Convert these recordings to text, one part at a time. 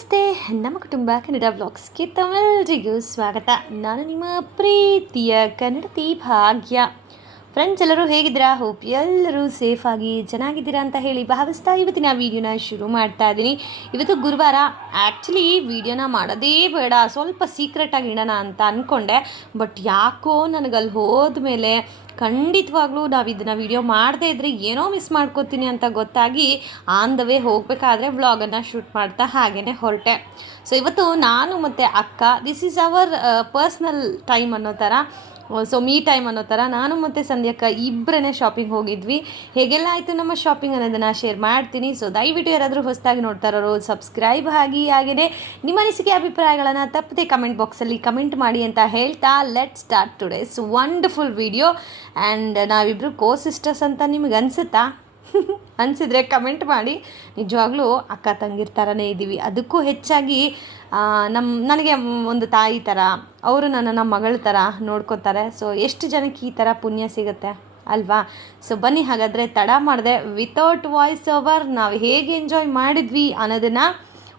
ನಮಸ್ತೆ, ನಮ್ಮ ಕುಟುಂಬ ಕನ್ನಡ ವ್ಲಾಗ್ಸ್ಗೆ ತಮ್ಮೆಲ್ಲರಿಗೂ ಸ್ವಾಗತ. ನಾನು ನಿಮ್ಮ ಪ್ರೀತಿಯ ಕನ್ನಡತಿ ಭಾಗ್ಯ. ಫ್ರೆಂಡ್ಸ್, ಎಲ್ಲರೂ ಹೇಗಿದ್ದೀರಾ? ಹೋಪ್ ಎಲ್ಲರೂ ಸೇಫಾಗಿ ಚೆನ್ನಾಗಿದ್ದೀರಾ ಅಂತ ಹೇಳಿ ಭಾವಿಸ್ತಾ ಇವತ್ತಿನ ವೀಡಿಯೋನ ಶುರು ಮಾಡ್ತಾ ಇದ್ದೀನಿ. ಇವತ್ತು ಗುರುವಾರ. ಆ್ಯಕ್ಚುಲಿ ವೀಡಿಯೋನ ಮಾಡೋದೇ ಬೇಡ, ಸ್ವಲ್ಪ ಸೀಕ್ರೆಟಾಗಿ ಇಡೋಣ ಅಂತ ಅಂದ್ಕೊಂಡೆ. ಬಟ್ ಯಾಕೋ ನನಗಲ್ಲಿ ಹೋದ್ಮೇಲೆ ಖಂಡಿತವಾಗ್ಲೂ ನಾವು ಇದನ್ನು ವೀಡಿಯೋ ಮಾಡದೇ ಇದ್ದರೆ ಏನೋ ಮಿಸ್ ಮಾಡ್ಕೋತೀನಿ ಅಂತ ಗೊತ್ತಾಗಿ ಆನ್ ದ ವೇ ಹೋಗಬೇಕಾದ್ರೆ ವ್ಲಾಗನ್ನು ಶೂಟ್ ಮಾಡ್ತಾ ಹಾಗೇ ಹೊರಟೆ. ಸೊ ಇವತ್ತು ನಾನು ಮತ್ತು ಅಕ್ಕ, this is our personal time ಅನ್ನೋ ಥರ, ಸೊ ಮೀ ಟೈಮ್ ಅನ್ನೋ ಥರ ನಾನು ಮತ್ತು ಸಂಧ್ಯಕ್ಕ ಇಬ್ಬರೇ ಶಾಪಿಂಗ್ ಹೋಗಿದ್ವಿ. ಹೇಗೆಲ್ಲ ಆಯಿತು ನಮ್ಮ ಶಾಪಿಂಗ್ ಅನ್ನೋದನ್ನು ಶೇರ್ ಮಾಡ್ತೀನಿ. ಸೊ ದಯವಿಟ್ಟು ಯಾರಾದರೂ ಹೊಸದಾಗಿ ನೋಡ್ತಾ ಇರೋರು ಸಬ್ಸ್ಕ್ರೈಬ್ ಆಗಿ, ಹಾಗೆಯೇ ನಿಮ್ಮ ಅನಿಸಿಕೆ ಅಭಿಪ್ರಾಯಗಳನ್ನು ತಪ್ಪದೆ ಕಮೆಂಟ್ ಬಾಕ್ಸಲ್ಲಿ ಕಮೆಂಟ್ ಮಾಡಿ ಅಂತ ಹೇಳ್ತಾ let start today's wonderful video. And ನಾವಿಬ್ಬರು ಕೋ ಸಿಸ್ಟರ್ಸ್ ಅಂತ ನಿಮಗೆ ಅನಿಸುತ್ತಾ? ಅನಿಸಿದರೆ ಕಮೆಂಟ್ ಮಾಡಿ. ನಿಜವಾಗ್ಲೂ ಅಕ್ಕ ತಂಗಿರ ಥರನೇ ಇದ್ದೀವಿ. ಅದಕ್ಕೂ ಹೆಚ್ಚಾಗಿ ನನಗೆ ಒಂದು ತಾಯಿ ಥರ, ಅವರು ನನ್ನ ಮಗಳ ಥರ ನೋಡ್ಕೋತಾರೆ. ಸೊ ಎಷ್ಟು ಜನಕ್ಕೆ ಈ ಥರ ಪುಣ್ಯ ಸಿಗುತ್ತೆ ಅಲ್ವಾ? ಸೊ ಬನ್ನಿ, ಹಾಗಾದರೆ ತಡ ಮಾಡಿದೆ ವಿತೌಟ್ ವಾಯ್ಸ್ ಓವರ್ ನಾವು ಹೇಗೆ ಎಂಜಾಯ್ ಮಾಡಿದ್ವಿ ಅನ್ನೋದನ್ನು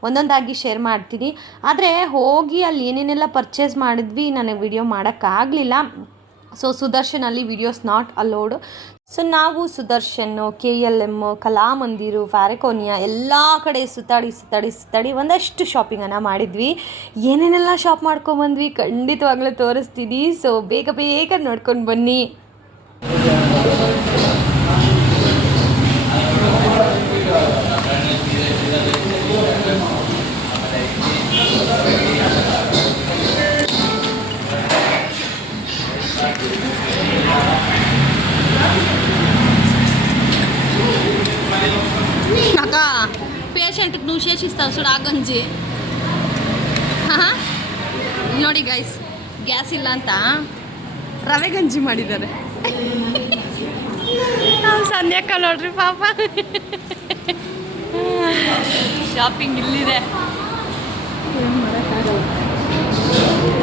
ಒಂದೊಂದಾಗಿ ಶೇರ್ ಮಾಡ್ತೀನಿ. ಆದರೆ ಹೋಗಿ ಅಲ್ಲಿ ಏನೇನೆಲ್ಲ ಪರ್ಚೇಸ್ ಮಾಡಿದ್ವಿ ನನಗೆ ವಿಡಿಯೋ ಮಾಡೋಕ್ಕಾಗಲಿಲ್ಲ. ಸೊ ಸುದರ್ಶನಲ್ಲಿ ವಿಡಿಯೋಸ್ ನಾಟ್ ಅಲೋಡ್. ಸೊ ನಾವು ಸುದರ್ಶನ್, KLM, ಕಲಾಮಂದಿರು, ಫ್ಯಾರಿಕೋನಿಯಾ ಎಲ್ಲ ಕಡೆ ಸುತ್ತಾಡಿ ಒಂದಷ್ಟು ಶಾಪಿಂಗನ್ನು ಮಾಡಿದ್ವಿ. ಏನೇನೆಲ್ಲ ಶಾಪ್ ಮಾಡ್ಕೊಂಬಂದ್ವಿ ಖಂಡಿತವಾಗ್ಲೂ ತೋರಿಸ್ತೀನಿ. ಸೊ ಬೇಗ ನೋಡ್ಕೊಂಡು ಬನ್ನಿ. అక్క పేషెంట్కి నువ్వు చేసిస్తావు చూడు, ఆ ಗಂಜಿ. ನೋಡಿ ಗೈಸ್, ಗ್ಯಾಸ್ ಇಲ್ಲ ಅಂತ ರವೆ ಗಂಜಿ ಮಾಡಿದ್ದಾರೆ. ಸಂಧ್ಯಾಕ್ಕ ನೋಡ್ರಿ ಪಾಪ, ಶಾಪಿಂಗ್ ಇಲ್ಲಿದೆ.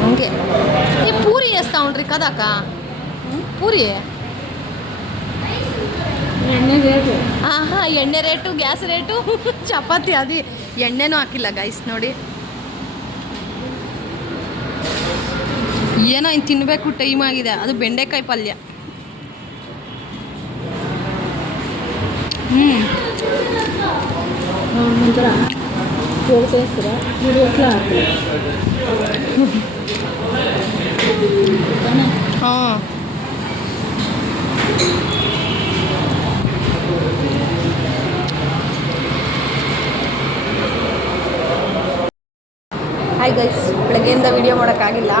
ಹಂಗೆ ಈ ಪೂರಿ ಎಷ್ಟು ತಗೊಂಡ್ರಿ ಕದಕ್ಕ? ಪೂರಿ ಎಣ್ಣೆ ರೇಟು, ಗ್ಯಾಸ್ ರೇಟು, ಚಪಾತಿ ಅದು ಎಣ್ಣೆನೂ ಹಾಕಿಲ್ಲ ಗೈಸ್. ನೋಡಿ ಏನೋ ಇನ್ನು ತಿನ್ನಬೇಕು ಟೈಮ್ ಆಗಿದೆ. ಅದು ಬೆಂಡೆಕಾಯಿ ಪಲ್ಯ. ಹಾಂ, ಹಾಯ್ ಗೈಸ್, ಬೆಳಗ್ಗೆಯಿಂದ ವೀಡಿಯೋ ಮಾಡೋಕ್ಕಾಗಿಲ್ಲ.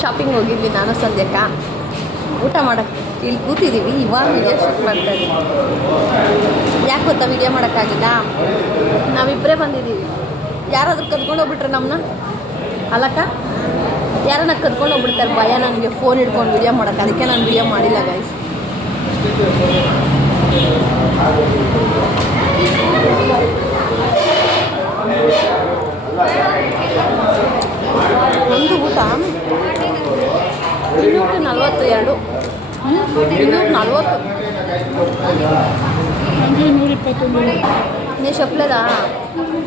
ಶಾಪಿಂಗ್ ಹೋಗಿದ್ವಿ ನಾನು ಸಂಧ್ಯಕ್ಕ. ಊಟ ಮಾಡೋಕ್ಕೆ ಇಲ್ಲಿ ಕೂತಿದ್ದೀವಿ. ಇವಾಗ ವೀಡಿಯೋ ಶೂಟ್ ಮಾಡ್ತಾಯಿದ್ವಿ. ಯಾಕೆ ಗೊತ್ತಾ ವೀಡಿಯೋ ಮಾಡೋಕ್ಕಾಗಿಲ್ಲ? ನಾವಿಬ್ಬರೇ ಬಂದಿದ್ದೀವಿ. ಯಾರಾದರೂ ಕದ್ಕೊಂಡು ಹೋಗ್ಬಿಟ್ರೆ ನಮ್ಮನ್ನ, ಅಲ್ಲಕ್ಕ? ಯಾರನ್ನ ಕದ್ಕೊಂಡು ಹೋಗ್ಬಿಡ್ತಾರೆ, ಭಯ ನನಗೆ ಫೋನ್ ಹಿಡ್ಕೊಂಡು ವೀಡಿಯೋ ಮಾಡೋಕ್ಕೆ. ಅದಕ್ಕೆ ನಾನು ವೀಡಿಯೋ ಮಾಡಿಲ್ಲ ಗೈಸ್. ಒಂದು ಊಟ 242, 240. నేను చెప్పలేదా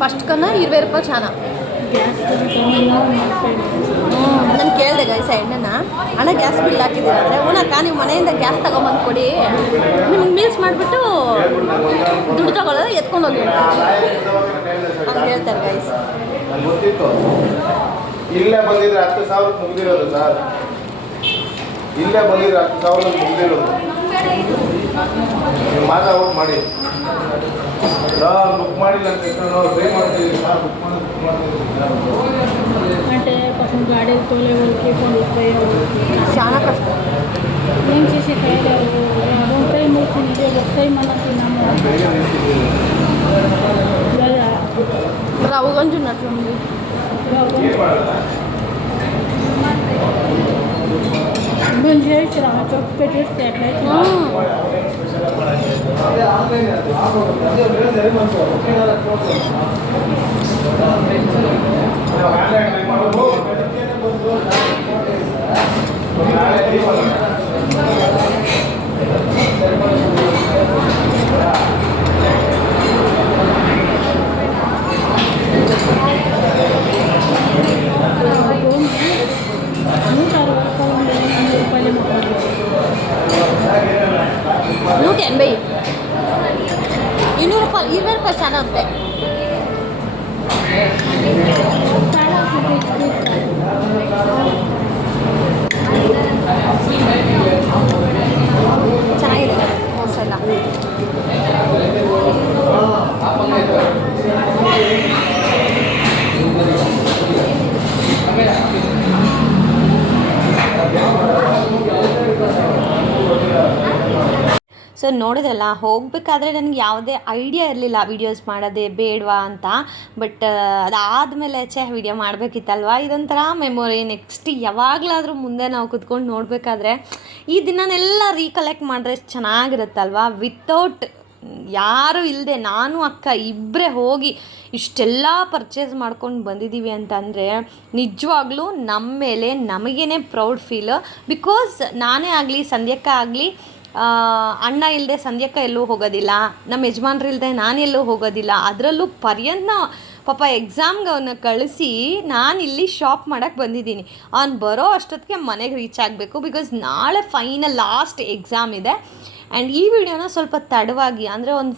ఫస్ట్ కన్నా 20 రూపాయలు చాలా. ನಾನು ಕೇಳಿದೆ ಗೈಸ್ ಎಣ್ಣೆನ, ಅಣ್ಣ ಗ್ಯಾಸ್ ಬಿಲ್ ಹಾಕಿದ್ದೀರ ಅಂದರೆ ಹೂನಕ್ಕ, ನೀವು ಮನೆಯಿಂದ ಗ್ಯಾಸ್ ತಗೊಂಬಂದು ಕೊಡಿ, ನಿಮ್ಗೆ ಮೀಲ್ಸ್ ಮಾಡಿಬಿಟ್ಟು ದುಡ್ಡು ತಗೊಳ್ಳೋದು ಎತ್ಕೊಂಡು ಹೋಗಿ ಅಂತ ಹೇಳ್ತಾರೆ ಗೈಸ್. ಇಲ್ಲೇ ಬಂದಿದ್ರೆ 10,000 ಮುಗಿದಿರೋದು ಸರ್. ಇಲ್ಲೇ ಬಂದಿದ್ರೆ 10,000 ಮುಗಿದಿರೋದು. ನೀವು ಮಾತಾಡ್ಬಿಟ್ಟು ಮಾಡಿ. ಬುಕ್ ಮಾಡಿಲ್ಲ ಅಂತ ನಾವು ಪೇ ಮಾಡ್ತೀವಿ ಸರ್. ಬುಕ್ అంటే పాపం గాడి తోలే వాళ్ళకి చాలా కష్టం. ఏం చేసి కాయలేరు. రెండు టైం వచ్చింది, ఒక టైం అన్న తిన్నాము. రవ్వ గంజి ఉన్నట్లుంది. గంజి వేసిరా చొప్పు పెట్టేస్తే ఎట్లయితే ಎಂಬೈ 200 ರೂಪಾಯಿ 20 ರೂಪಾಯಿ ಚೆನ್ನಾಗುತ್ತೆ. ಚೆನ್ನಾಗಿದೆ ಮಸಾಲ. ಸೊ ನೋಡಿದ್ರಲ್ಲ, ಹೋಗಬೇಕಾದ್ರೆ ನನಗೆ ಯಾವುದೇ ಐಡಿಯಾ ಇರಲಿಲ್ಲ ವೀಡಿಯೋಸ್ ಮಾಡೋದೇ ಬೇಡವಾ ಅಂತ. ಬಟ್ ಅದಾದಮೇಲೆ ವೀಡಿಯೋ ಮಾಡಬೇಕಿತ್ತಲ್ವ, ಇದೊಂಥರ ಮೆಮೊರಿ. ನೆಕ್ಸ್ಟ್ ಯಾವಾಗಲಾದರೂ ಮುಂದೆ ನಾವು ಕುತ್ಕೊಂಡು ನೋಡಬೇಕಾದ್ರೆ ಈ ದಿನನೆಲ್ಲ ರೀಕಲೆಕ್ಟ್ ಮಾಡಿದ್ರೆ ಚೆನ್ನಾಗಿರುತ್ತಲ್ವ. ವಿತೌಟ್ ಯಾರೂ ಇಲ್ಲದೆ ನಾನು ಅಕ್ಕ ಇಬ್ಬರೇ ಹೋಗಿ ಇಷ್ಟೆಲ್ಲ ಪರ್ಚೇಸ್ ಮಾಡ್ಕೊಂಡು ಬಂದಿದ್ದೀವಿ ಅಂತಂದರೆ ನಿಜವಾಗ್ಲೂ ನಮ್ಮ ಮೇಲೆ ನಮಗೇ ಪ್ರೌಡ್ ಫೀಲ್. ಬಿಕಾಸ್ ನಾನೇ ಆಗಲಿ, ಸಂಧ್ಯಕ್ಕ ಆಗಲಿ, ಅಣ್ಣ ಇಲ್ಲದೆ ಸಂಧ್ಯಕ್ಕ ಎಲ್ಲೂ ಹೋಗೋದಿಲ್ಲ, ನಮ್ಮ ಯಜಮಾನ್ರು ಇಲ್ಲದೆ ನಾನೆಲ್ಲೂ ಹೋಗೋದಿಲ್ಲ. ಅದರಲ್ಲೂ ಪರ್ಯಂತ ಪಾಪ ಎಕ್ಸಾಮ್ಗೆ ಅವನ್ನ ಕಳಿಸಿ ನಾನಿಲ್ಲಿ ಶಾಪ್ ಮಾಡೋಕ್ಕೆ ಬಂದಿದ್ದೀನಿ. ಅವ್ನು ಬರೋ ಅಷ್ಟೊತ್ತಿಗೆ ಮನೆಗೆ ರೀಚ್ ಆಗಬೇಕು. ಬಿಕಾಸ್ ನಾಳೆ ಫೈನಲ್ ಲಾಸ್ಟ್ ಎಕ್ಸಾಮ್ ಇದೆ. ಆ್ಯಂಡ್ ಈ ವಿಡಿಯೋನ ಸ್ವಲ್ಪ ತಡವಾಗಿ, ಅಂದರೆ ಒಂದು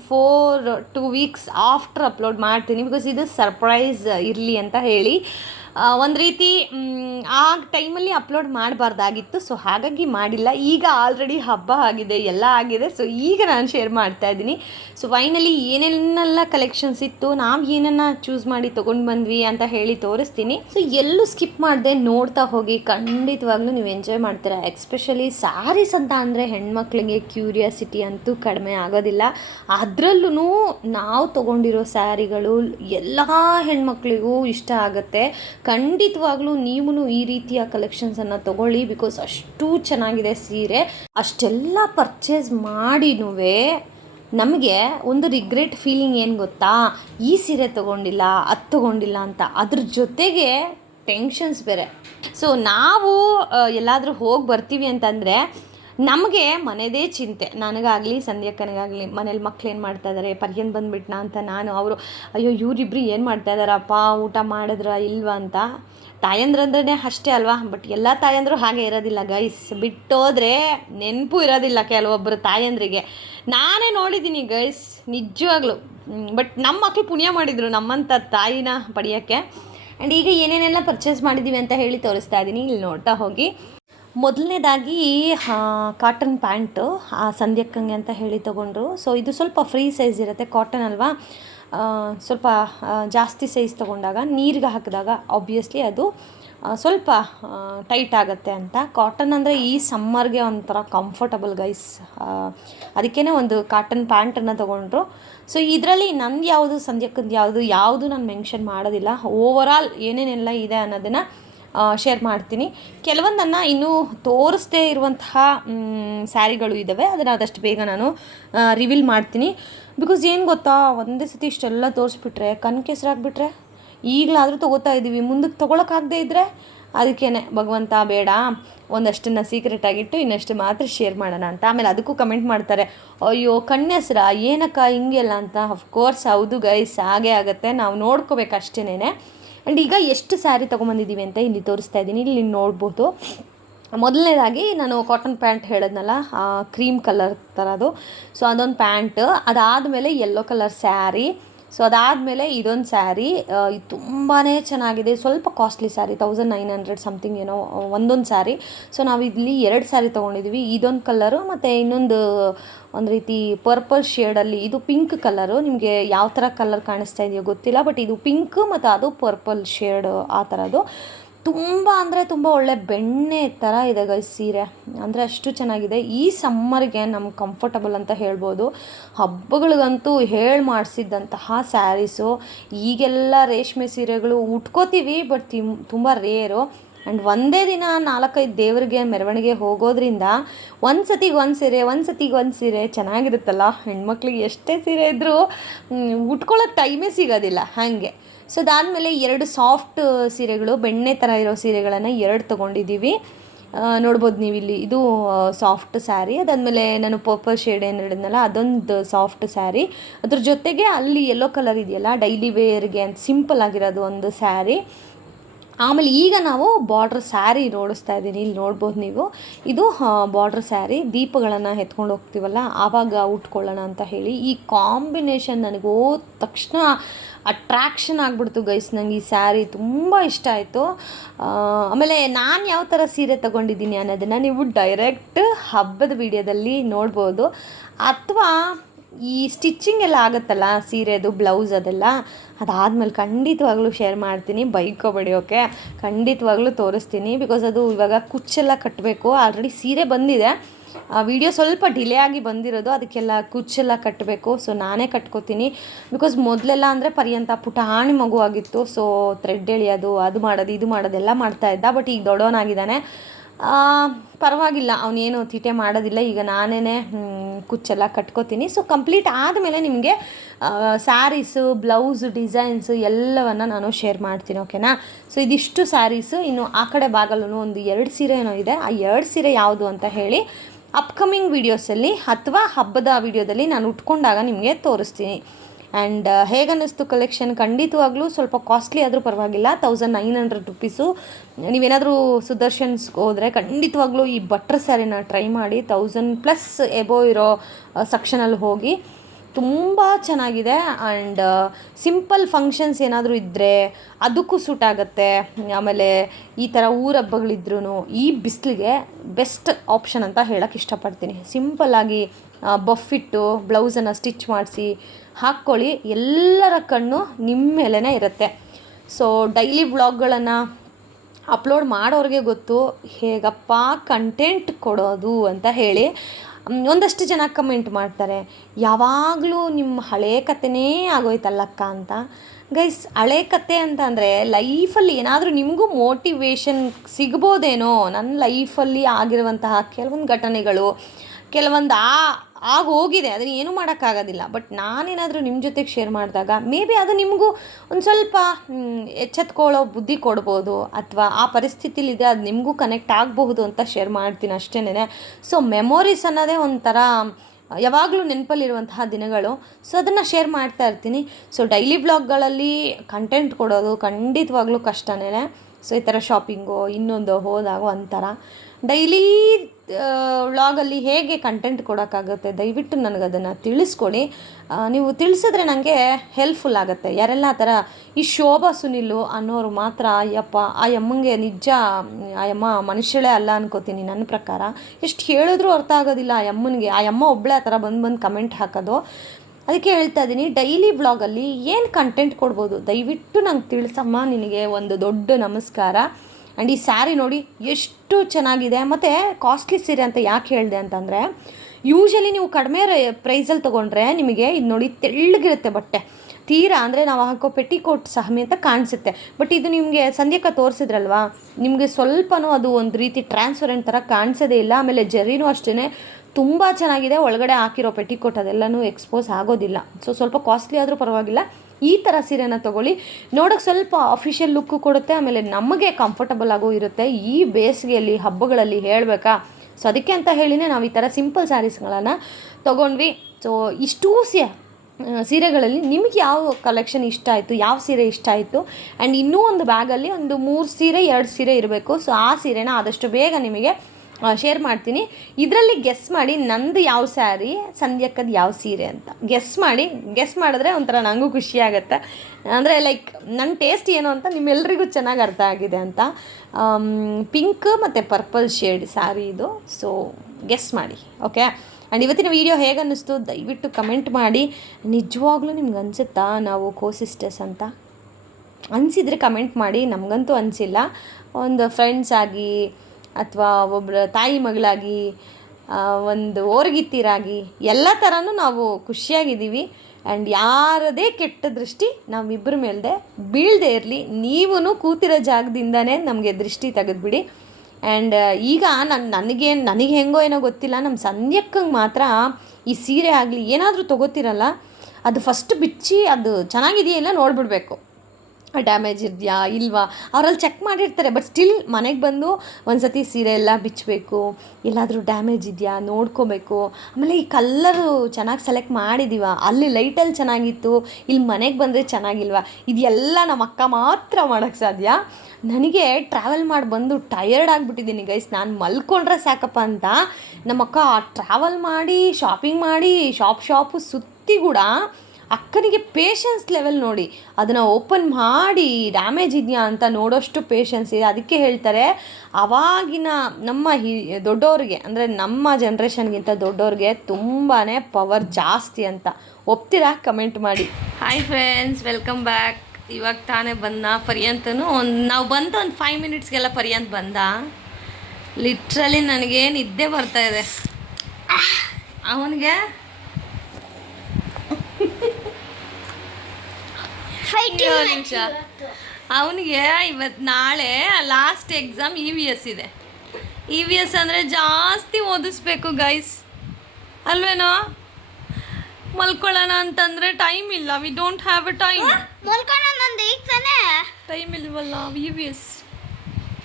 2 ವೀಕ್ಸ್ ಆಫ್ಟರ್ ಅಪ್ಲೋಡ್ ಮಾಡ್ತೀನಿ. ಬಿಕಾಸ್ ಇದು ಸರ್ಪ್ರೈಸ್ ಇರಲಿ ಅಂತ ಹೇಳಿ ಒಂದು ರೀತಿ ಆ ಟೈಮಲ್ಲಿ ಅಪ್ಲೋಡ್ ಮಾಡಬಾರ್ದಾಗಿತ್ತು. ಸೊ ಹಾಗಾಗಿ ಮಾಡಿಲ್ಲ. ಈಗ ಆಲ್ರೆಡಿ ಹಬ್ಬ ಆಗಿದೆ, ಎಲ್ಲ ಆಗಿದೆ. ಸೊ ಈಗ ನಾನು ಶೇರ್ ಮಾಡ್ತಾಯಿದ್ದೀನಿ. ಸೊ ಫೈನಲಿ ಏನೇನೆಲ್ಲ ಕಲೆಕ್ಷನ್ಸ್ ಇತ್ತು, ನಾವು ಏನನ್ನು ಚೂಸ್ ಮಾಡಿ ತೊಗೊಂಡು ಬಂದ್ವಿ ಅಂತ ಹೇಳಿ ತೋರಿಸ್ತೀನಿ. ಸೊ ಎಲ್ಲೂ ಸ್ಕಿಪ್ ಮಾಡದೆ ನೋಡ್ತಾ ಹೋಗಿ, ಖಂಡಿತವಾಗ್ಲೂ ನೀವು ಎಂಜಾಯ್ ಮಾಡ್ತೀರಾ. ಎಸ್ಪೆಷಲಿ ಸ್ಯಾರೀಸ್ ಅಂತ ಅಂದರೆ ಹೆಣ್ಮಕ್ಳಿಗೆ ಕ್ಯೂರಿಯಾಸಿಟಿ ಅಂತೂ ಕಡಿಮೆ ಆಗೋದಿಲ್ಲ. ಅದರಲ್ಲೂ ನಾವು ತೊಗೊಂಡಿರೋ ಸ್ಯಾರಿಗಳು ಎಲ್ಲ ಹೆಣ್ಮಕ್ಳಿಗೂ ಇಷ್ಟ ಆಗುತ್ತೆ. ಖಂಡಿತವಾಗ್ಲೂ ನೀವು ಈ ರೀತಿಯ ಕಲೆಕ್ಷನ್ಸನ್ನು ತೊಗೊಳ್ಳಿ. ಬಿಕಾಸ್ ಅಷ್ಟು ಚೆನ್ನಾಗಿದೆ ಸೀರೆ. ಅಷ್ಟೆಲ್ಲ ಪರ್ಚೇಸ್ ಮಾಡಿನೂ ನಮಗೆ ಒಂದು ರಿಗ್ರೆಟ್ ಫೀಲಿಂಗ್ ಏನು ಗೊತ್ತಾ, ಈ ಸೀರೆ ತೊಗೊಂಡಿಲ್ಲ, ಅದು ತೊಗೊಂಡಿಲ್ಲ ಅಂತ. ಅದ್ರ ಜೊತೆಗೆ ಟೆನ್ಷನ್ಸ್ ಬೇರೆ. ಸೊ ನಾವು ಎಲ್ಲಾದರೂ ಹೋಗಿ ಬರ್ತೀವಿ ಅಂತಂದರೆ ನಮಗೆ ಮನೆಯದೇ ಚಿಂತೆ. ನನಗಾಗಲಿ, ಸಂಧ್ಯಕ್ಕನಿಗಾಗಲಿ, ಮನೇಲಿ ಮಕ್ಳು ಏನು ಮಾಡ್ತಾಯಿದ್ದಾರೆ, ಪರ್ಯಂತ ಬಂದುಬಿಟ್ನಾ ಅಂತ ನಾನು. ಅವರು ಅಯ್ಯೋ ಇವರಿಬ್ರು ಏನು ಮಾಡ್ತಾಯಿದ್ದಾರಪ್ಪ, ಊಟ ಮಾಡಿದ್ರ ಇಲ್ವಾ ಅಂತ. ತಾಯಂದ್ರಂದ್ರೆ ಅಷ್ಟೇ ಅಲ್ವಾ. ಬಟ್ ಎಲ್ಲ ತಾಯಂದರು ಹಾಗೆ ಇರೋದಿಲ್ಲ ಗೈಸ್. ಬಿಟ್ಟೋದ್ರೆ ನೆನಪು ಇರೋದಿಲ್ಲ ಕೆಲವೊಬ್ಬರು ತಾಯಂದ್ರಿಗೆ. ನಾನೇ ನೋಡಿದ್ದೀನಿ ಗೈಸ್ ನಿಜವಾಗ್ಲೂ. ಬಟ್ ನಮ್ಮ ಮಕ್ಕಳು ಪುಣ್ಯ ಮಾಡಿದರು ನಮ್ಮಂಥ ತಾಯಿನ ಪಡೆಯೋಕ್ಕೆ. ಆ್ಯಂಡ್ ಈಗ ಏನೇನೆಲ್ಲ ಪರ್ಚೇಸ್ ಮಾಡಿದ್ದೀವಿ ಅಂತ ಹೇಳಿ ತೋರಿಸ್ತಾ ಇದ್ದೀನಿ, ಇಲ್ಲಿ ನೋಡ್ತಾ ಹೋಗಿ. ಮೊದಲನೇದಾಗಿ ಕಾಟನ್ ಪ್ಯಾಂಟು ಸಂಧ್ಯಕ್ಕಂಗೆ ಅಂತ ಹೇಳಿ ತೊಗೊಂಡ್ರು. ಸೊ ಇದು ಸ್ವಲ್ಪ ಫ್ರೀ ಸೈಜ್ ಇರುತ್ತೆ, ಕಾಟನ್ ಅಲ್ವಾ. ಸ್ವಲ್ಪ ಜಾಸ್ತಿ ಸೈಜ್ ತೊಗೊಂಡಾಗ ನೀರಿಗೆ ಹಾಕಿದಾಗ ಆಬ್ವಿಯಸ್ಲಿ ಅದು ಸ್ವಲ್ಪ ಟೈಟ್ ಆಗುತ್ತೆ ಅಂತ. ಕಾಟನ್ ಅಂದರೆ ಈ ಸಮ್ಮರ್ಗೆ ಒಂಥರ ಕಂಫರ್ಟಬಲ್ ಗೈಸ್. ಅದಕ್ಕೇ ಒಂದು ಕಾಟನ್ ಪ್ಯಾಂಟನ್ನು ತೊಗೊಂಡ್ರು. ಸೊ ಇದರಲ್ಲಿ ನಂದು ಯಾವುದು, ಸಂಧ್ಯಕ್ಕಂದು ಯಾವುದು ನಾನು ಮೆನ್ಷನ್ ಮಾಡೋದಿಲ್ಲ. ಓವರಾಲ್ ಏನೇನೆಲ್ಲ ಇದೆ ಅನ್ನೋದನ್ನು ಶೇರ್ ಮಾಡ್ತೀನಿ. ಕೆಲವೊಂದನ್ನು ಇನ್ನೂ ತೋರಿಸ್ದೇ ಇರುವಂತಹ ಸ್ಯಾರಿಗಳು ಇದ್ದಾವೆ, ಅದನ್ನು ಆದಷ್ಟು ಬೇಗ ನಾನು ರಿವೀಲ್ ಮಾಡ್ತೀನಿ. ಬಿಕಾಸ್ ಏನು ಗೊತ್ತಾ, ಒಂದೇ ಸತಿ ಇಷ್ಟೆಲ್ಲ ತೋರಿಸ್ಬಿಟ್ರೆ ಕಣ್ಕೆಸರಾಗ್ಬಿಟ್ರೆ ಈಗಲಾದರೂ ತೊಗೋತಾ ಇದ್ದೀವಿ, ಮುಂದಕ್ಕೆ ತೊಗೊಳಕ್ಕಾಗದೇ ಇದ್ದರೆ ಅದಕ್ಕೇ ಭಗವಂತ ಬೇಡ, ಒಂದಷ್ಟನ್ನು ಸೀಕ್ರೆಟಾಗಿಟ್ಟು ಇನ್ನಷ್ಟು ಮಾತ್ರ ಶೇರ್ ಮಾಡೋಣ ಅಂತ. ಆಮೇಲೆ ಅದಕ್ಕೂ ಕಮೆಂಟ್ ಮಾಡ್ತಾರೆ, ಅಯ್ಯೋ ಕಣ್ಣೆಸರ ಏನಕ್ಕ ಹಿಂಗೆಲ್ಲ ಅಂತ. ಅಫ್ಕೋರ್ಸ್ ಹೌದು ಗೈಸ್, ಹಾಗೇ ಆಗುತ್ತೆ, ನಾವು ನೋಡ್ಕೋಬೇಕು ಅಷ್ಟೇನೆ. ಆ್ಯಂಡ್ ಈಗ ಎಷ್ಟು ಸ್ಯಾರಿ ತೊಗೊಂಬಂದಿದ್ದೀವಿ ಅಂತ ಇಲ್ಲಿ ತೋರಿಸ್ತಾ ಇದ್ದೀನಿ, ಇಲ್ಲಿ ನೋಡ್ಬೋದು. ಮೊದಲನೇದಾಗಿ ನಾನು ಕಾಟನ್ ಪ್ಯಾಂಟ್ ಹೇಳಿದ್ನಲ್ಲ, ಕ್ರೀಮ್ ಕಲರ್ ಥರದ್ದು. ಸೊ ಅದೊಂದು ಪ್ಯಾಂಟ್, ಅದಾದಮೇಲೆ ಯೆಲ್ಲೋ ಕಲರ್ ಸ್ಯಾರಿ. ಸೊ ಅದಾದಮೇಲೆ ಇದೊಂದು ಸ್ಯಾರಿ, ಇದು ತುಂಬಾ ಚೆನ್ನಾಗಿದೆ. ಸ್ವಲ್ಪ ಕಾಸ್ಟ್ಲಿ ಸ್ಯಾರಿ, 1900 ಸಮಥಿಂಗ್ ಏನೋ ಒಂದೊಂದು ಸ್ಯಾರಿ. ಸೊ ನಾವು ಇಲ್ಲಿ 2 ಸ್ಯಾರಿ ತೊಗೊಂಡಿದ್ವಿ. ಇದೊಂದು ಕಲರು ಮತ್ತು ಇನ್ನೊಂದು ಒಂದು ರೀತಿ ಪರ್ಪಲ್ ಶೇಡಲ್ಲಿ, ಇದು ಪಿಂಕ್ ಕಲರು. ನಿಮಗೆ ಯಾವ ಥರ ಕಲರ್ ಕಾಣಿಸ್ತಾ ಇದೆಯೋ ಗೊತ್ತಿಲ್ಲ, ಬಟ್ ಇದು ಪಿಂಕ್ ಮತ್ತು ಅದು ಪರ್ಪಲ್ ಶೇಡ್ ಆ ಥರದ್ದು. ತುಂಬ ಅಂದರೆ ತುಂಬ ಒಳ್ಳೆ ಬೆಣ್ಣೆ ಥರ ಇದೆ ಗೈಸ್ ಸೀರೆ, ಅಂದರೆ ಅಷ್ಟು ಚೆನ್ನಾಗಿದೆ. ಈ ಸಮ್ಮರ್ಗೆ ನಮ್ಗೆ ಕಂಫರ್ಟಬಲ್ ಅಂತ ಹೇಳ್ಬೋದು. ಹಬ್ಬಗಳಿಗಂತೂ ಮಾಡಿಸಿದ್ದಂತಹ ಸ್ಯಾರೀಸು. ಈಗೆಲ್ಲ ರೇಷ್ಮೆ ಸೀರೆಗಳು ಉಟ್ಕೋತೀವಿ, ಬಟ್ ತುಂಬ ರೇರು. ಆ್ಯಂಡ್ ಒಂದೇ ದಿನ 4-5 ದೇವರಿಗೆ ಮೆರವಣಿಗೆ ಹೋಗೋದ್ರಿಂದ ಒಂದು ಸತಿಗೆ ಒಂದು ಸೀರೆ ಚೆನ್ನಾಗಿರುತ್ತಲ್ಲ. ಹೆಣ್ಮಕ್ಳಿಗೆ ಎಷ್ಟೇ ಸೀರೆ ಇದ್ದರೂ ಉಟ್ಕೊಳ್ಳೋಕೆ ಟೈಮೇ ಸಿಗೋದಿಲ್ಲ ಹಾಗೆ. ಸೊ ಅದಾದಮೇಲೆ 2 ಸಾಫ್ಟ್ ಸೀರೆಗಳು, ಬೆಣ್ಣೆ ಥರ ಇರೋ ಸೀರೆಗಳನ್ನು 2 ತೊಗೊಂಡಿದ್ದೀವಿ. ನೋಡ್ಬೋದು ನೀವು ಇಲ್ಲಿ, ಇದು ಸಾಫ್ಟ್ ಸ್ಯಾರಿ. ಅದಾದಮೇಲೆ ನಾನು ಪರ್ಪಲ್ ಶೇಡ್ ಏನು ಹೇಳಿದ್ನಲ್ಲ, ಅದೊಂದು ಸಾಫ್ಟ್ ಸ್ಯಾರಿ. ಅದ್ರ ಜೊತೆಗೆ ಅಲ್ಲಿ ಯೆಲ್ಲೋ ಕಲರ್ ಇದೆಯಲ್ಲ, ಡೈಲಿ ವೇರ್ಗೆ ಅಂತ ಸಿಂಪಲ್ ಆಗಿರೋದು ಒಂದು ಸ್ಯಾರಿ. ಆಮೇಲೆ ಈಗ ನಾವು ಬಾರ್ಡ್ರ್ ಸ್ಯಾರಿ ನೋಡಿಸ್ತಾ ಇದ್ದೀನಿ, ಇಲ್ಲಿ ನೋಡ್ಬೋದು ನೀವು. ಇದು ಬಾರ್ಡ್ರ್ ಸ್ಯಾರಿ, ದೀಪಗಳನ್ನು ಎತ್ಕೊಂಡು ಹೋಗ್ತೀವಲ್ಲ ಆವಾಗ ಉಟ್ಕೊಳ್ಳೋಣ ಅಂತ ಹೇಳಿ. ಈ ಕಾಂಬಿನೇಷನ್ ನನಗೆ ಹೋದ ತಕ್ಷಣ ಅಟ್ರ್ಯಾಕ್ಷನ್ ಆಗಿಬಿಡ್ತು ಗೈಸ್. ನನಗೆ ಈ ಸ್ಯಾರಿ ತುಂಬ ಇಷ್ಟ ಆಯಿತು. ಆಮೇಲೆ ನಾನು ಯಾವ ಥರ ಸೀರೆ ತೊಗೊಂಡಿದ್ದೀನಿ ಅನ್ನೋದನ್ನು ನೀವು ಡೈರೆಕ್ಟ್ ಹಬ್ಬದ ವಿಡಿಯೋದಲ್ಲಿ ನೋಡ್ಬೋದು. ಅಥವಾ ಈ ಸ್ಟಿಚ್ಚಿಂಗ್ ಎಲ್ಲ ಆಗುತ್ತಲ್ಲ ಸೀರೆದು ಬ್ಲೌಸ್ ಅದೆಲ್ಲ, ಅದಾದಮೇಲೆ ಖಂಡಿತವಾಗ್ಲೂ ಶೇರ್ ಮಾಡ್ತೀನಿ, ಬೈಕೋಬೇಡಿ ಓಕೆ. ಖಂಡಿತವಾಗ್ಲೂ ತೋರಿಸ್ತೀನಿ. ಬಿಕಾಸ್ ಅದು ಇವಾಗ ಕುಚ್ಚೆಲ್ಲ ಕಟ್ಟಬೇಕು. ಆಲ್ರೆಡಿ ಸೀರೆ ಬಂದಿದೆ, ವಿಡಿಯೋ ಸ್ವಲ್ಪ ಡಿಲೇ ಆಗಿ ಬಂದಿರೋದು, ಅದಕ್ಕೆಲ್ಲ ಕುಚ್ಚೆಲ್ಲ ಕಟ್ಟಬೇಕು. ಸೊ ನಾನೇ ಕಟ್ಕೋತೀನಿ. ಬಿಕಾಸ್ ಮೊದಲೆಲ್ಲ ಅಂದರೆ ಪರ್ಯಂತ ಪುಟಾಣಿ ಮಗು ಆಗಿತ್ತು. ಸೊ ಥ್ರೆಡ್ ಎಳೆಯೋದು, ಅದು ಮಾಡೋದು ಇದು ಮಾಡೋದು ಎಲ್ಲ ಮಾಡ್ತಾಯಿದ್ದ. ಬಟ್ ಈಗ ದೊಡ್ಡವನಾಗಿದ್ದಾನೆ, ಪರವಾಗಿಲ್ಲ, ಅವನೇನು ತೀಟೆ ಮಾಡೋದಿಲ್ಲ. ಈಗ ನಾನೇ ಕುಚ್ಚೆಲ್ಲ ಕಟ್ಕೋತೀನಿ. ಸೊ ಕಂಪ್ಲೀಟ್ ಆದಮೇಲೆ ನಿಮಗೆ ಸ್ಯಾರೀಸು, ಬ್ಲೌಸು, ಡಿಸೈನ್ಸು ಎಲ್ಲವನ್ನು ನಾನು ಶೇರ್ ಮಾಡ್ತೀನಿ ಓಕೆನಾ. ಸೊ ಇದಿಷ್ಟು ಸ್ಯಾರೀಸು. ಇನ್ನು ಆ ಕಡೆ ಭಾಗಲ್ಲೂ ಒಂದು 2 ಸೀರೆ ಏನೋ ಇದೆ. ಆ 2 ಸೀರೆ ಯಾವುದು ಅಂತ ಹೇಳಿ ಅಪ್ಕಮಿಂಗ್ ವೀಡಿಯೋಸಲ್ಲಿ ಅಥವಾ ಹಬ್ಬದ ವೀಡಿಯೋದಲ್ಲಿ ನಾನು ಉಟ್ಕೊಂಡಾಗ ನಿಮಗೆ ತೋರಿಸ್ತೀನಿ. ಆ್ಯಂಡ್ ಹೇಗನ್ನಿಸ್ತು ಕಲೆಕ್ಷನ್? ಖಂಡಿತವಾಗ್ಲೂ ಸ್ವಲ್ಪ ಕಾಸ್ಟ್ಲಿ ಆದರೂ ಪರವಾಗಿಲ್ಲ, 1900 ರುಪೀಸು. ನೀವೇನಾದರೂ ಸುದರ್ಶನ್ಸ್ಗೆ ಹೋದರೆ ಖಂಡಿತವಾಗ್ಲೂ ಈ ಬಟ್ರ್ ಸ್ಯಾರಿನ ಟ್ರೈ ಮಾಡಿ. 1000+ ಎಬೋ ಇರೋ ಸೆಕ್ಷನಲ್ಲಿ ಹೋಗಿ, ತುಂಬ ಚೆನ್ನಾಗಿದೆ. ಆ್ಯಂಡ್ ಸಿಂಪಲ್ ಫಂಕ್ಷನ್ಸ್ ಏನಾದರೂ ಇದ್ದರೆ ಅದಕ್ಕೂ ಸೂಟ್ ಆಗುತ್ತೆ. ಆಮೇಲೆ ಈ ಥರ ಊರ ಹಬ್ಬಗಳಿದ್ರೂ ಈ ಬಿಸಿಲಿಗೆ ಬೆಸ್ಟ್ ಆಪ್ಷನ್ ಅಂತ ಹೇಳೋಕ್ಕೆ ಇಷ್ಟಪಡ್ತೀನಿ. ಸಿಂಪಲ್ಲಾಗಿ ಬಫಿಟ್ಟು ಬ್ಲೌಸನ್ನು ಸ್ಟಿಚ್ ಮಾಡಿಸಿ ಹಾಕ್ಕೊಳ್ಳಿ, ಎಲ್ಲರ ಕಣ್ಣು ನಿಮ್ಮ ಮೇಲೇ ಇರುತ್ತೆ. ಸೊ ಡೈಲಿ ವ್ಲಾಗ್ಗಳನ್ನು ಅಪ್ಲೋಡ್ ಮಾಡೋರಿಗೆ ಗೊತ್ತು ಹೇಗಪ್ಪ ಕಂಟೆಂಟ್ ಕೊಡೋದು ಅಂತ ಹೇಳಿ. ಒಂದಷ್ಟು ಜನ ಕಮೆಂಟ್ ಮಾಡ್ತಾರೆ, ಯಾವಾಗಲೂ ನಿಮ್ಮ ಹಳೇ ಕಥೆನೇ ಆಗೋಯ್ತಲ್ಲಕ್ಕ ಅಂತ. ಗೈಸ್, ಹಳೇ ಕತೆ ಅಂತ ಅಂದರೆ ಲೈಫಲ್ಲಿ ಏನಾದರೂ ನಿಮಗೂ ಮೋಟಿವೇಶನ್ ಸಿಗ್ಬೋದೇನೋ. ನನ್ನ ಲೈಫಲ್ಲಿ ಆಗಿರುವಂತಹ ಕೆಲವೊಂದು ಘಟನೆಗಳು, ಕೆಲವೊಂದು ಆಗೋಗಿದೆ, ಅದನ್ನು ಏನೂ ಮಾಡೋಕ್ಕಾಗೋದಿಲ್ಲ. ಬಟ್ ನಾನೇನಾದರೂ ನಿಮ್ಮ ಜೊತೆಗೆ ಶೇರ್ ಮಾಡಿದಾಗ ಮೇ ಬಿ ಅದು ನಿಮಗೂ ಒಂದು ಸ್ವಲ್ಪ ಎಚ್ಚೆತ್ಕೊಳ್ಳೋ ಬುದ್ಧಿ ಕೊಡ್ಬೋದು, ಅಥವಾ ಆ ಪರಿಸ್ಥಿತಿಲಿದೆ ಅದು ನಿಮಗೂ ಕನೆಕ್ಟ್ ಆಗಬಹುದು ಅಂತ ಶೇರ್ ಮಾಡ್ತೀನಿ ಅಷ್ಟೇನೆ. ಸೊ ಮೆಮೊರೀಸ್ ಅನ್ನೋದೇ ಒಂಥರ ಯಾವಾಗಲೂ ನೆನಪಲ್ಲಿರುವಂತಹ ದಿನಗಳು. ಸೊ ಅದನ್ನು ಶೇರ್ ಮಾಡ್ತಾ ಇರ್ತೀನಿ. ಸೊ ಡೈಲಿ ವ್ಲಾಗ್ಗಳಲ್ಲಿ ಕಂಟೆಂಟ್ ಕೊಡೋದು ಖಂಡಿತವಾಗ್ಲೂ ಕಷ್ಟನೇ. ಸೊ ಈ ಥರ ಶಾಪಿಂಗು ಇನ್ನೊಂದು ಹೋದಾಗೋ ಒಂಥರ ಡೈಲಿ ವ್ಲಾಗಲ್ಲಿ ಹೇಗೆ ಕಂಟೆಂಟ್ ಕೊಡೋಕ್ಕಾಗುತ್ತೆ, ದಯವಿಟ್ಟು ನನಗದನ್ನು ತಿಳಿಸ್ಕೊಡಿ. ನೀವು ತಿಳಿಸಿದ್ರೆ ನನಗೆ ಹೆಲ್ಪ್ಫುಲ್ ಆಗುತ್ತೆ. ಯಾರೆಲ್ಲ ಆ ಥರ ಈ ಶೋಭಾ ಸುನಿಲು ಅನ್ನೋರು ಮಾತ್ರ ಅಯ್ಯಪ್ಪ ಆ ಅಮ್ಮಂಗೆ ನಿಜ ಆ ಅಮ್ಮ ಮನುಷ್ಯಳೇ ಅಲ್ಲ ಅನ್ಕೋತೀನಿ ನನ್ನ ಪ್ರಕಾರ. ಎಷ್ಟು ಹೇಳಿದ್ರೂ ಅರ್ಥ ಆಗೋದಿಲ್ಲ ಆ ಅಮ್ಮನಿಗೆ. ಆ ಅಮ್ಮ ಒಬ್ಬಳೇ ಆ ಥರ ಬಂದು ಕಮೆಂಟ್ ಹಾಕೋದು. ಅದಕ್ಕೆ ಹೇಳ್ತಾ ಇದ್ದೀನಿ, ಡೈಲಿ ವ್ಲಾಗಲ್ಲಿ ಏನು ಕಂಟೆಂಟ್ ಕೊಡ್ಬೋದು ದಯವಿಟ್ಟು ನಂಗೆ ತಿಳಿಸಮ್ಮ. ನಿನಗೆ ಒಂದು ದೊಡ್ಡ ನಮಸ್ಕಾರ. ಆ್ಯಂಡ್ ಈ ಸ್ಯಾರಿ ನೋಡಿ ಎಷ್ಟು ಚೆನ್ನಾಗಿದೆ. ಮತ್ತು ಕಾಸ್ಟ್ಲಿ ಸೀರೆ ಅಂತ ಯಾಕೆ ಹೇಳಿದೆ ಅಂತಂದರೆ, ಯೂಶಲಿ ನೀವು ಕಡಿಮೆ ಪ್ರೈಸಲ್ಲಿ ತೊಗೊಂಡ್ರೆ ನಿಮಗೆ ಇದು ನೋಡಿ ತೆಳ್ಳಗಿರುತ್ತೆ ಬಟ್ಟೆ, ತೀರಾ ಅಂದರೆ ನಾವು ಹಾಕೋ ಪೆಟಿಕೋಟ್ ಸಮೇತ ಕಾಣಿಸುತ್ತೆ. ಬಟ್ ಇದು ನಿಮಗೆ ಸಂಧ್ಯಾಕ ತೋರಿಸಿದ್ರಲ್ವಾ, ನಿಮಗೆ ಸ್ವಲ್ಪನೂ ಅದು ಒಂದು ರೀತಿ ಟ್ರಾನ್ಸ್ಪರೆಂಟ್ ಥರ ಕಾಣಿಸೋದೇ ಇಲ್ಲ. ಆಮೇಲೆ ಜರಿನೂ ಅಷ್ಟೇ ತುಂಬ ಚೆನ್ನಾಗಿದೆ. ಒಳಗಡೆ ಹಾಕಿರೋ ಪೆಟಿಕೋಟ್ ಅದೆಲ್ಲನೂ ಎಕ್ಸ್ಪೋಸ್ ಆಗೋದಿಲ್ಲ. ಸೊ ಸ್ವಲ್ಪ ಕಾಸ್ಟ್ಲಿ ಆದರೂ ಪರವಾಗಿಲ್ಲ, ಈ ಥರ ಸೀರೆನ ತೊಗೊಳ್ಳಿ. ನೋಡೋಕ್ಕೆ ಸ್ವಲ್ಪ ಅಫಿಷಿಯಲ್ ಲುಕ್ಕು ಕೊಡುತ್ತೆ, ಆಮೇಲೆ ನಮಗೆ ಕಂಫರ್ಟಬಲ್ ಆಗೋ ಇರುತ್ತೆ. ಈ ಬೇಸಿಗೆಯಲ್ಲಿ ಹಬ್ಬಗಳಲ್ಲಿ ಹೇಳಬೇಕಾ. ಸೊ ಅದಕ್ಕೆ ಅಂತ ಹೇಳಿನೇ ನಾವು ಈ ಥರ ಸಿಂಪಲ್ ಸ್ಯಾರೀಸ್ಗಳನ್ನು ತೊಗೊಂಡ್ವಿ. ಸೊ ಇಷ್ಟೂ ಸೀರೆಗಳಲ್ಲಿ ನಿಮಗೆ ಯಾವ ಕಲೆಕ್ಷನ್ ಇಷ್ಟ ಆಯಿತು, ಯಾವ ಸೀರೆ ಇಷ್ಟ ಆಯಿತು. ಆ್ಯಂಡ್ ಇನ್ನೂ ಒಂದು ಬ್ಯಾಗಲ್ಲಿ ಒಂದು 3 ಸೀರೆ 2 ಸೀರೆ ಇರಬೇಕು. ಸೊ ಆ ಸೀರೆನ ಆದಷ್ಟು ಬೇಗ ನಿಮಗೆ ಶೇರ್ ಮಾಡ್ತೀನಿ. ಇದರಲ್ಲಿ ಗೆಸ್ ಮಾಡಿ ನಂದು ಯಾವ ಸ್ಯಾರಿ, ಸಂಧ್ಯಾಕ್ಕದು ಯಾವ ಸೀರೆ ಅಂತ ಗೆಸ್ ಮಾಡಿದ್ರೆ ಒಂಥರ ನನಗೂ ಖುಷಿ ಆಗುತ್ತೆ. ಅಂದರೆ ಲೈಕ್ ನನ್ನ ಟೇಸ್ಟ್ ಏನು ಅಂತ ನಿಮ್ಮೆಲ್ಲರಿಗೂ ಚೆನ್ನಾಗಿ ಅರ್ಥ ಆಗಿದೆ ಅಂತ. ಪಿಂಕ್ ಮತ್ತು ಪರ್ಪಲ್ ಶೇಡ್ ಸ್ಯಾರಿ ಇದು. ಸೊ ಗೆಸ್ ಮಾಡಿ ಓಕೆ. ಆ್ಯಂಡ್ ಇವತ್ತಿನ ವೀಡಿಯೋ ಹೇಗೆ ಅನ್ನಿಸ್ತು ದಯವಿಟ್ಟು ಕಮೆಂಟ್ ಮಾಡಿ. ನಿಜವಾಗ್ಲೂ ನಿಮ್ಗೆ ಅನಿಸುತ್ತಾ ನಾವು ಕೋ-ಸಿಸ್ಟರ್ಸ್ ಅಂತ? ಅನಿಸಿದರೆ ಕಮೆಂಟ್ ಮಾಡಿ. ನಮಗಂತೂ ಅನಿಸಿಲ್ಲ. ಒಂದು ಫ್ರೆಂಡ್ಸ್ ಆಗಿ ಅಥವಾ ಒಬ್ಬರ ತಾಯಿ ಮಗಳಾಗಿ, ಒಂದು ಓರ್ಗಿತ್ತೀರಾಗಿ ಎಲ್ಲ ಥರನೂ ನಾವು ಖುಷಿಯಾಗಿದ್ದೀವಿ. ಆ್ಯಂಡ್ ಯಾರದೇ ಕೆಟ್ಟ ದೃಷ್ಟಿ ನಮ್ಮಿಬ್ಬರ ಮೇಲ್ದೆ ಬೀಳದೇ ಇರಲಿ. ನೀವೂ ಕೂತಿರೋ ಜಾಗದಿಂದನೇ ನಮಗೆ ದೃಷ್ಟಿ ತೆಗೆದುಬಿಡಿ. ಆ್ಯಂಡ್ ಈಗ ನನಗೆ ಹೆಂಗೋ ಏನೋ ಗೊತ್ತಿಲ್ಲ, ನಮ್ಮ ಸಂಧ್ಯಾಕ್ಕಂಗೆ ಮಾತ್ರ ಈ ಸೀರೆ ಆಗಲಿ ಏನಾದರೂ ತೊಗೋತಿರಲ್ಲ, ಅದು ಫಸ್ಟ್ ಬಿಚ್ಚಿ ಅದು ಚೆನ್ನಾಗಿದೆಯಾ ಇಲ್ಲ ನೋಡಿಬಿಡ್ಬೇಕು. ಡ್ಯಾಮೇಜ್ ಇದೆಯಾ ಇಲ್ವಾ ಅವರಲ್ಲಿ ಚೆಕ್ ಮಾಡಿರ್ತಾರೆ. ಬಟ್ ಸ್ಟಿಲ್ ಮನೆಗೆ ಬಂದು ಒಂದು ಸತಿ ಸೀರೆ ಎಲ್ಲ ಬಿಚ್ಚಬೇಕು, ಎಲ್ಲಾದರೂ ಡ್ಯಾಮೇಜ್ ಇದೆಯಾ ನೋಡ್ಕೋಬೇಕು. ಆಮೇಲೆ ಈ ಕಲ್ಲರು ಚೆನ್ನಾಗಿ ಸೆಲೆಕ್ಟ್ ಮಾಡಿದ್ದೀವ, ಅಲ್ಲಿ ಲೈಟಲ್ಲಿ ಚೆನ್ನಾಗಿತ್ತು, ಇಲ್ಲಿ ಮನೆಗೆ ಬಂದರೆ ಚೆನ್ನಾಗಿಲ್ವಾ, ಇದೆಲ್ಲ ನಮ್ಮ ಅಕ್ಕ ಮಾತ್ರ ಮಾಡೋಕ್ಕೆ ಸಾಧ್ಯ. ನನಗೆ ಟ್ರಾವೆಲ್ ಮಾಡಿ ಬಂದು ಟಯರ್ಡ್ ಆಗಿಬಿಟ್ಟಿದ್ದೀನಿ ಗೈಸ್, ನಾನು ಮಲ್ಕೊಂಡ್ರೆ ಸಾಕಪ್ಪ ಅಂತ ನಮ್ಮ ಅಕ್ಕ ಟ್ರಾವೆಲ್ ಮಾಡಿ ಶಾಪಿಂಗ್ ಮಾಡಿ ಶಾಪು ಸುತ್ತಿ ಕೂಡ ಅಕ್ಕನಿಗೆ ಪೇಷನ್ಸ್ ಲೆವೆಲ್ ನೋಡಿ, ಅದನ್ನು ಓಪನ್ ಮಾಡಿ ಡ್ಯಾಮೇಜ್ ಇದೆಯಾ ಅಂತ ನೋಡೋಷ್ಟು ಪೇಷನ್ಸ್ ಇದೆ. ಅದಕ್ಕೆ ಹೇಳ್ತಾರೆ ಆವಾಗಿನ ನಮ್ಮ ದೊಡ್ಡವ್ರಿಗೆ, ಅಂದರೆ ನಮ್ಮ ಜನ್ರೇಷನ್ಗಿಂತ ದೊಡ್ಡವ್ರಿಗೆ ತುಂಬಾ ಪವರ್ ಜಾಸ್ತಿ ಅಂತ. ಒಪ್ತೀರಾ? ಕಮೆಂಟ್ ಮಾಡಿ. Hi friends, welcome back. ಇವಾಗ ತಾನೇ ಬಂದ ಪರ್ಯಂತನೂ ನಾವು ಬಂದು ಒಂದು 5 ಮಿನಿಟ್ಸ್ಗೆಲ್ಲ ಪರ್ಯಂತ ಬಂದ. ಲಿಟ್ರಲಿ ನನಗೆ ನಿದ್ದೆ ಬರ್ತಾಯಿದೆ. ಅವನಿಗೆ ನಿಮಿಷ ಅವನಿಗೆ ಇವತ್ತು ನಾಳೆ ಲಾಸ್ಟ್ ಎಕ್ಸಾಮ್ EVS ಇದೆ. EVS ಅಂದರೆ ಜಾಸ್ತಿ ಓದಿಸ್ಬೇಕು ಗೈಸ್, ಅಲ್ವೇನೋ? ಮಲ್ಕೊಳ್ಳೋಣ ಅಂತಂದರೆ ಟೈಮ್ ಇಲ್ಲ. We don't have a time. Time ಇಲ್ವಲ್ಲ. EVS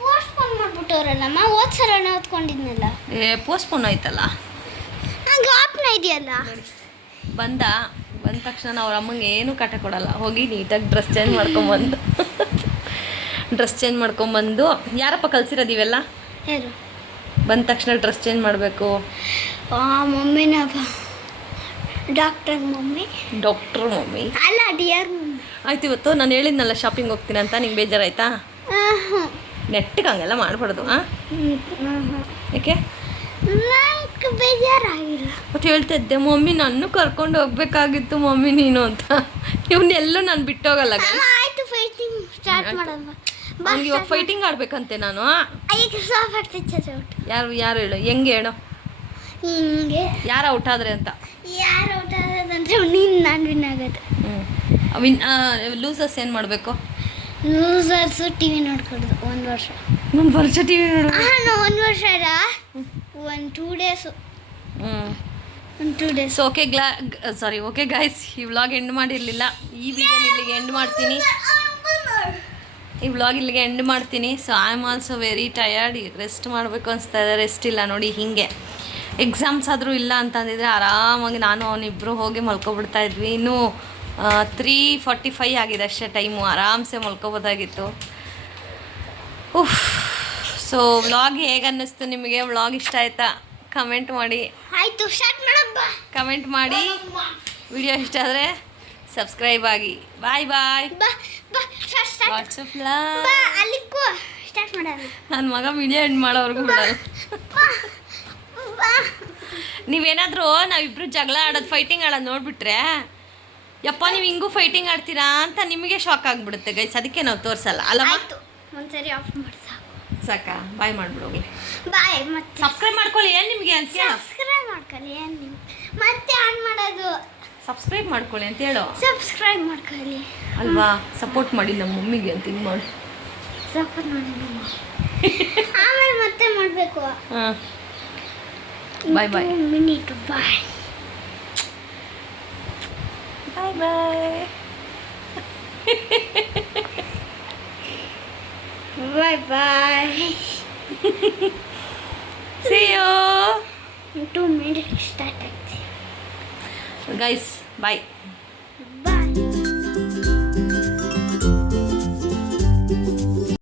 ಪೋಸ್ಟ್ಪೋನ್ ಮಾಡ್ಬಿಟ್ಟವ್ರಲ್ಲಮ್ಮ, ಓದ್ಸಲ ಓದ್ಕೊಂಡಿದ್ನಲ್ಲ. ಪೋಸ್ಟ್ಪೋನ್ ಆಯ್ತಲ್ಲ, ಗಾಪ್ನ ಇದೆಯಲ್ಲ. ಬಂದ ತಕ್ಷಣ ಅವ್ರ ಅಮ್ಮಂಗೆ ಏನೂ ಕಾಟ ಕೊಡಲ್ಲ, ಹೋಗಿ ನೀಟಾಗಿ ಡ್ರೆಸ್ ಚೇಂಜ್ ಮಾಡ್ಕೊಂಬಂದು ಯಾರಪ್ಪ ಕಲ್ಸಿರೋದು ಇವೆಲ್ಲ? ಯಾರು? ಬಂದ ತಕ್ಷಣ ಡ್ರೆಸ್ ಚೇಂಜ್ ಮಾಡಬೇಕು. ಮಮ್ಮಿನಪ್ಪ, ಡಾಕ್ಟರ್ ಮಮ್ಮಿ ಅಲ್ಲ, ಡಿಯರ್ ಮಮ್ಮಿ. ಆಯ್ತು, ಇವತ್ತು ನಾನು ಹೇಳಿದ್ನಲ್ಲ ಶಾಪಿಂಗ್ ಹೋಗ್ತೀನಿ ಅಂತ, ನಿಂಗೆ ಬೇಜಾರಾಯ್ತಾ? ನೆಟ್ಟಿಗೆ ಹಂಗೆಲ್ಲ ಮಾಡಬಾರ್ದು. ಯಾಕೆ ಬೇಜಾರಾಗಿಲ್ಲ? ಮತ್ತು ಹೇಳ್ತಾ ಇದ್ದೆ, ಮಮ್ಮಿ ನನ್ನ ಕರ್ಕೊಂಡು ಹೋಗ್ಬೇಕಾಗಿತ್ತು ಮಮ್ಮಿ ನೀನು ಅಂತ. ಇವನ್ನೆಲ್ಲೂ ನಾನು ಬಿಟ್ಟೋಗಲ್ಲ. ಆಯ್ತು, ಫೈಟಿಂಗ್ ಸ್ಟಾರ್ಟ್ ಮಾಡೋಣ. ಅವ್ನಿಗೆ ಇವಾಗ ಫೈಟಿಂಗ್ ಆಡ್ಬೇಕಂತೆ ನಾನು. ಯಾರು ಹೇಳು, ಹೆಂಗೆ ಹೇಳು, ಹಿಂಗೆ ಯಾರು ಔಟ್ ಆದ್ರೆ ಅಂತ. ಯಾರು ಔಟ್ ಆಗೋದಂದ್ರೆ ನೀನು, ನಾನು ವಿನ್ ಆಗೋದು. ಲೂಸರ್ಸ್ ಏನು ಮಾಡಬೇಕು? ಲೂಸರ್ಸು ಟಿ ವಿ ನೋಡ್ಕೊಡೋದು 1 ವರ್ಷ. 1 ವರ್ಷ ಟಿ ವಿ ನೋಡು. 1 ವರ್ಷ ಅಲ್ಲ, 2 ಡೇಸು. 2 ಡೇಸ್. ಓಕೆ ಗೈಸ್, ಈ ವ್ಲಾಗ್ ಎಂಡ್ ಮಾಡಿರಲಿಲ್ಲ. ಈ ವಿಡಿಯೋನ ಇಲ್ಲಿಗೆ ಎಂಡ್ ಮಾಡ್ತೀನಿ. So I am also very tired. Rest ಮಾಡಬೇಕು ಅನಿಸ್ತಾ ಇದೆ, ರೆಸ್ಟ್ ಇಲ್ಲ ನೋಡಿ. ಹೀಗೆ ಎಕ್ಸಾಮ್ಸ್ ಆದರೂ ಇಲ್ಲ ಅಂತಂದಿದ್ರೆ ಆರಾಮಾಗಿ ನಾನು ಅವನಿಬ್ಬರು ಹೋಗಿ ಮಲ್ಕೊಬಿಡ್ತಾ ಇದ್ವಿ. ಇನ್ನೂ 3:45 ಆಗಿದೆ ಅಷ್ಟೇ ಟೈಮು, ಆರಾಮ್ಸೆ ಮಲ್ಕೊಬೋದಾಗಿತ್ತು. ಸೊ ವ್ಲಾಗ್ ಹೇಗೆ ಅನ್ನಿಸ್ತು ನಿಮಗೆ? ವ್ಲಾಗ್ ಇಷ್ಟ ಆಯ್ತಾ? ಕಮೆಂಟ್ ಮಾಡಿ. ಆಯಿತು, ಸ್ಟಾರ್ಟ್ ಮಾಡಪ್ಪ. ಕಮೆಂಟ್ ಮಾಡಿ. ವಿಡಿಯೋ ಇಷ್ಟ ಆದರೆ ಸಬ್ಸ್ಕ್ರೈಬ್ ಆಗಿ. ಬಾಯ್. ವಾಟ್ಸಪ್ ಅಲ್ಲಿಕ್ಕೂ ಸ್ಟಾರ್ಟ್ ಮಾಡೋಣ. ನನ್ನ ಮಗ ವಿಡಿಯೋ ಎಂಡ್ ಮಾಡೋವರೆಗೂ ಬಿಡಲ್ಲ. ನೀವೇನಾದರೂ ನಾವಿಬ್ಬರು ಜಗಳ ಆಡೋದು, ಫೈಟಿಂಗ್ ಆಡೋದು ನೋಡಿಬಿಟ್ರೆ, ಯಪ್ಪ ನೀವು ಹಿಂಗೂ ಫೈಟಿಂಗ್ ಆಡ್ತೀರಾ ಅಂತ ನಿಮಗೆ ಶಾಕ್ ಆಗಿಬಿಡುತ್ತೆ ಗೈಸ್. ಅದಕ್ಕೆ ನಾವು ತೋರಿಸಲ್ಲ ಅಲ್ಲಮ್ಮ. ಒಂದ್ಸರಿ ಆಫ್ ಮಾಡಿ ಸಾಕಾ? ಬಾಯ್ ಮಾಡಿಬಿಡೋಗ್ಲಿ. ಬಾಯ್. ಮತ್ತೆ ಸಬ್ಸ್ಕ್ರೈಬ್ ಮಾಡ್ಕೊಳ್ಳಿ. ಏನು ನಿಮಗೆ ಅಂತ ಹೇಳು. ಸಬ್ಸ್ಕ್ರೈಬ್ ಮಾಡ್ಕೊಳ್ಳಿ. ಏನು ನಿಮ್ಮ ಮತ್ತೆ ಆನ್ ಮಾಡೋದು? ಸಬ್ಸ್ಕ್ರೈಬ್ ಮಾಡ್ಕೊಳ್ಳಿ ಅಂತ ಹೇಳು. ಸಬ್ಸ್ಕ್ರೈಬ್ ಮಾಡ್ಕೊಳ್ಳಿ ಅಲ್ವಾ? ಸಪೋರ್ಟ್ ಮಾಡಿ ನಮ್ಮ ಮಮ್ಮಿಗೆ ಅಂತ ಹಿಂಗೆ ಮಾಡಿ. ಸಪೋರ್ಟ್ ಮಾಡಿ ಆಮೇಲೆ ಮತ್ತೆ ಮಾಡಬೇಕು. ಹಾಂ, bye. Minute. Bye. Bye. See you. In 2 minutes start. Guys, bye.